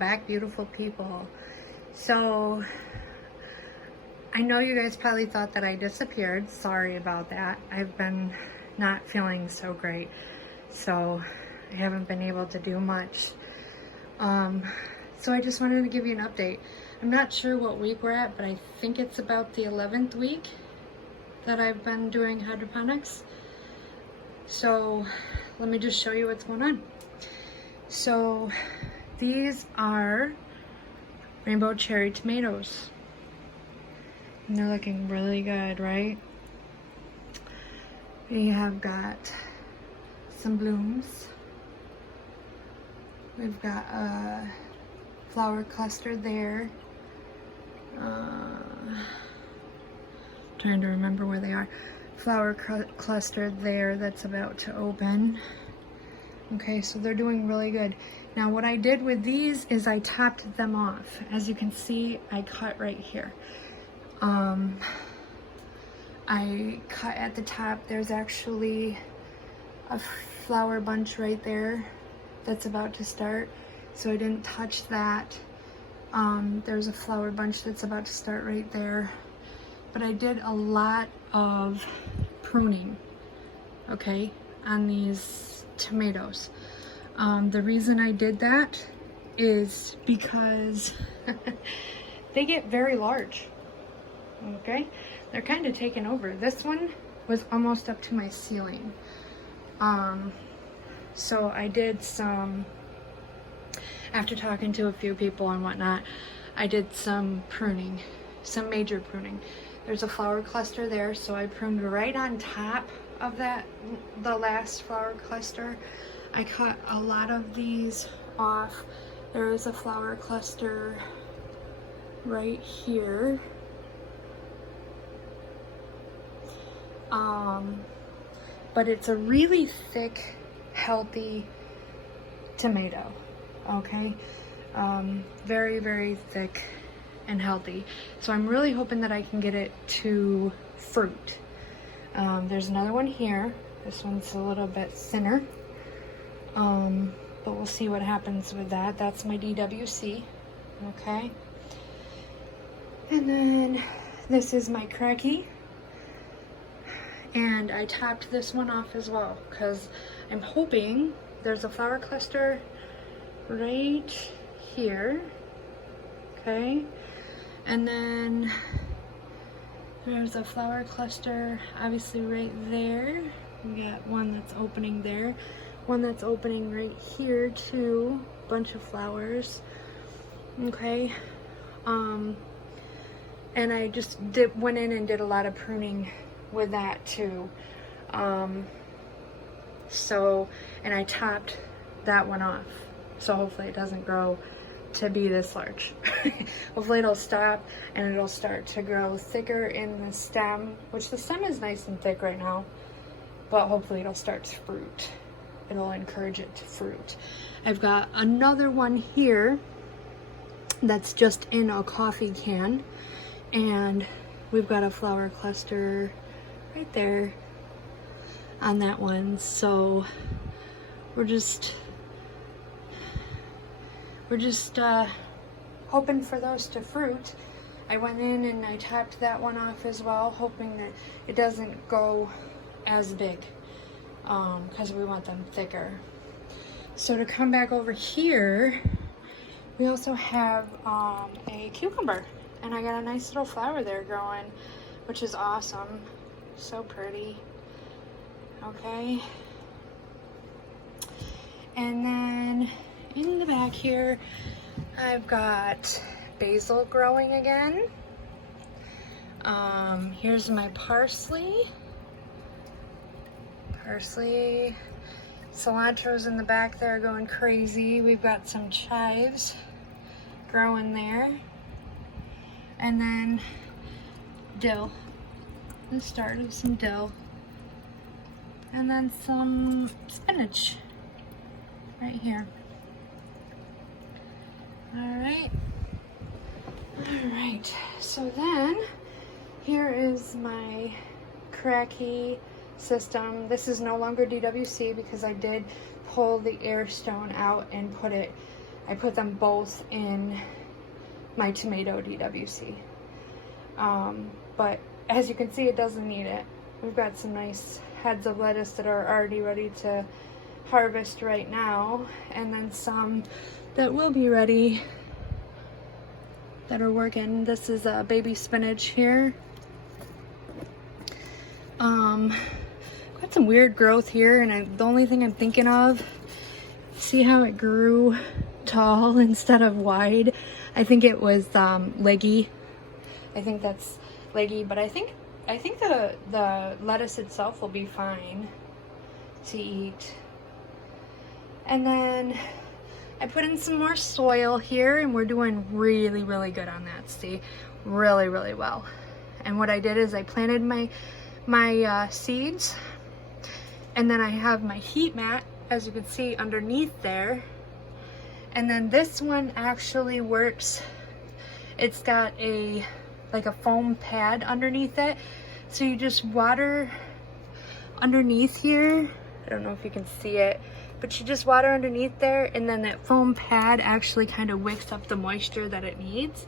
back, beautiful people. So I know you guys probably thought that I disappeared. Sorry about that. I've been not feeling so great, so I haven't been able to do much. So I just wanted to give you an update. I'm not sure what week we're at, but I think it's about the 11th week that I've been doing hydroponics. So let me just show you what's going on. So these are rainbow cherry tomatoes. And they're looking really good, right? We have got some blooms. We've got a flower cluster there. Trying to remember where they are. Flower cluster there that's about to open. Okay, so they're doing really good. Now what I did with these is I topped them off. As you can see, I cut right here. I cut at the top. There's actually a flower bunch right there that's about to start, so I didn't touch that. There's a flower bunch that's about to start right there, but I did a lot of pruning, okay, on these tomatoes. The reason I did that is because they get very large, okay? They're kind of taking over. This one was almost up to my ceiling. So I did some, after talking to a few people and whatnot, I did some pruning, some major pruning. There's a flower cluster there, so I pruned right on top of that, the last flower cluster. I cut a lot of these off. There is a flower cluster right here. But it's a really thick, healthy tomato, okay? Very, very thick and healthy. So I'm really hoping that I can get it to fruit. There's another one here. This one's a little bit thinner, but we'll see what happens with that. That's my DWC, okay? And then this is my cracky. And I topped this one off as well because I'm hoping there's a flower cluster right here, okay? And then there's a flower cluster obviously right there. We got one that's opening there, one that's opening right here too, bunch of flowers, okay? And I just went in and did a lot of pruning with that too. And I topped that one off, so hopefully it doesn't grow to be this large. Hopefully it'll stop and it'll start to grow thicker in the stem, which the stem is nice and thick right now, but hopefully it'll start to fruit. It'll encourage it to fruit. I've got another one here that's just in a coffee can, and we've got a flower cluster right there on that one. So we're just hoping for those to fruit. I went in and I topped that one off as well, hoping that it doesn't go as big, because we want them thicker. So to come back over here, we also have a cucumber, and I got a nice little flower there growing, which is awesome. So pretty. Okay. And then in the back here, I've got basil growing again. Here's my parsley. Cilantro's in the back there going crazy. We've got some chives growing there. And then dill. The start of some dill. And then some spinach right here. Alright. So then here is my cracky system. This is no longer DWC because I did pull the air stone out and put it I put them both in my tomato DWC. But as you can see, it doesn't need it. We've got some nice heads of lettuce that are already ready to harvest right now, and then some that will be ready that are working. This is baby spinach here. Got some weird growth here, and the only thing I'm thinking of, see how it grew tall instead of wide? I think it was leggy. I think that's leggy, but I think the lettuce itself will be fine to eat. And then I put in some more soil here, and we're doing really, really good on that. See, really, really well. And what I did is I planted my seeds, and then I have my heat mat, as you can see, underneath there. And then this one actually works. It's got like a foam pad underneath it, so you just water underneath here. I don't know if you can see it, but you just water underneath there, and then that foam pad actually kind of wicks up the moisture that it needs,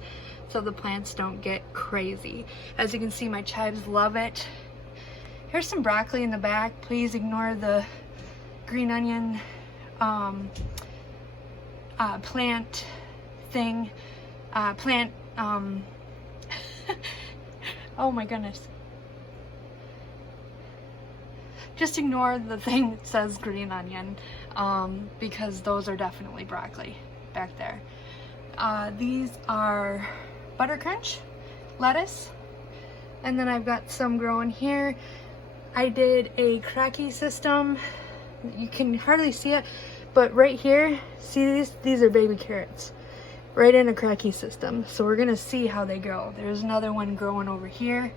so the plants don't get crazy. As you can see, my chives love it. Here's some broccoli in the back. Please ignore the green onion plant thing. Oh my goodness. Just ignore the thing that says green onion, because those are definitely broccoli back there. These are butter crunch lettuce, and then I've got some growing here. I did a cracky system. You can hardly see it, but right here, see these are baby carrots right in a cracky system. So we're gonna see how they grow. There's another one growing over here,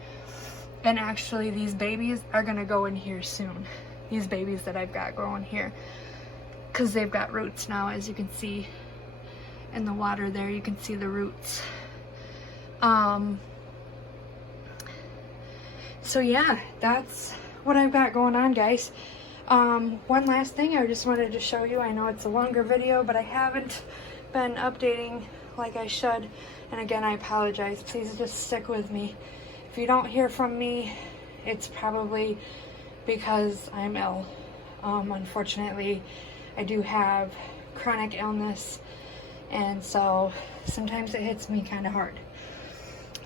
and actually these babies are gonna go in here soon. These babies that I've got growing here, because they've got roots now, as you can see in the water there. You can see the roots. So yeah, that's what I've got going on, guys. One last thing I just wanted to show you. I know it's a longer video, but I haven't been updating like I should, and again, I apologize. Please just stick with me. If you don't hear from me, it's probably because I'm ill. Unfortunately, I do have chronic illness, and so sometimes it hits me kind of hard.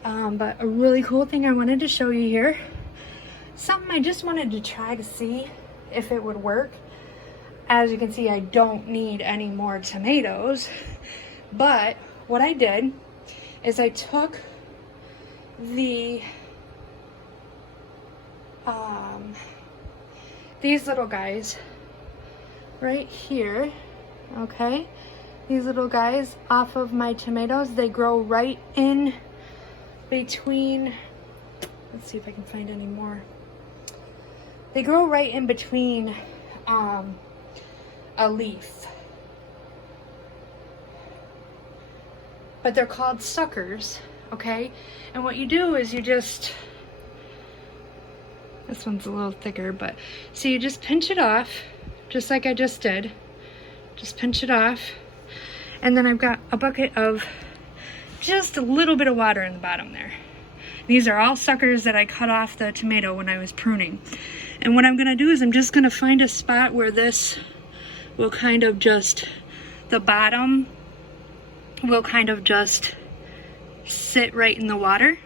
But a really cool thing I wanted to show you here, something I just wanted to try to see if it would work. As you can see, I don't need any more tomatoes, but what I did is I took the these little guys right here, okay, these little guys off of my tomatoes. They grow right in between, let's see if I can find any more. They grow right in between a leaf, but they're called suckers, okay? And what you do is you just, this one's a little thicker, but so you just pinch it off, just like I just did. Just pinch it off, and then I've got a bucket of just a little bit of water in the bottom there. These are all suckers that I cut off the tomato when I was pruning. And what I'm gonna do is I'm just gonna find a spot where this will kind of just, the bottom will kind of just sit right in the water,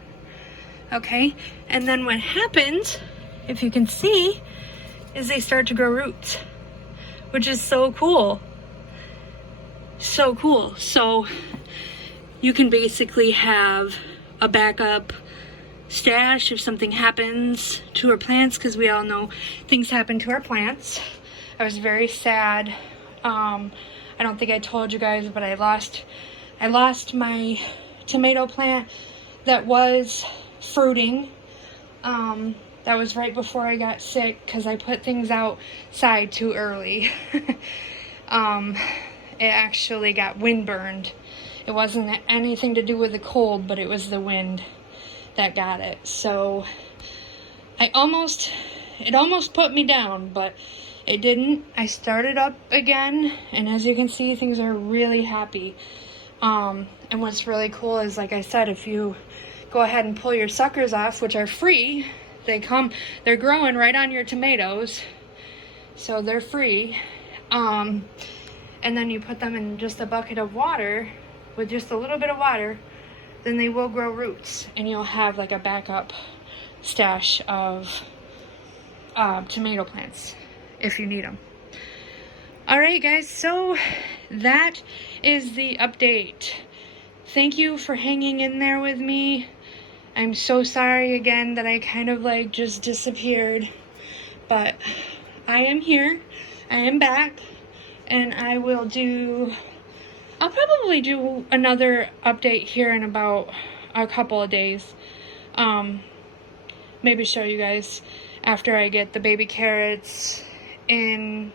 okay? And then what happens, if you can see, is they start to grow roots, which is so cool. So cool. So you can basically have a backup stash if something happens to our plants, because we all know things happen to our plants. I was very sad. I don't think I told you guys, but I lost my tomato plant that was fruiting. That was right before I got sick, because I put things outside too early. It actually got wind burned. It wasn't anything to do with the cold, but it was the wind that got it. So it almost put me down, but It didn't. I started up again, and as you can see, things are really happy. And what's really cool is, like I said, if you go ahead and pull your suckers off, which are free, they're growing right on your tomatoes, so they're free. And then you put them in just a bucket of water, with just a little bit of water, then they will grow roots, and you'll have like a backup stash of tomato plants if you need them. Alright guys, so that is the update. Thank you for hanging in there with me. I'm so sorry again that I kind of like just disappeared, but I am here, I am back, and I'll probably do another update here in about a couple of days. Maybe show you guys after I get the baby carrots in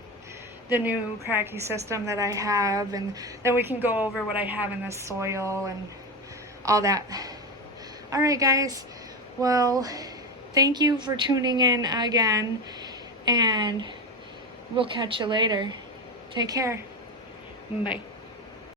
the new cracky system that I have, and then we can go over what I have in the soil and all that. Alright guys, well, thank you for tuning in again, and we'll catch you later. Take care. Bye.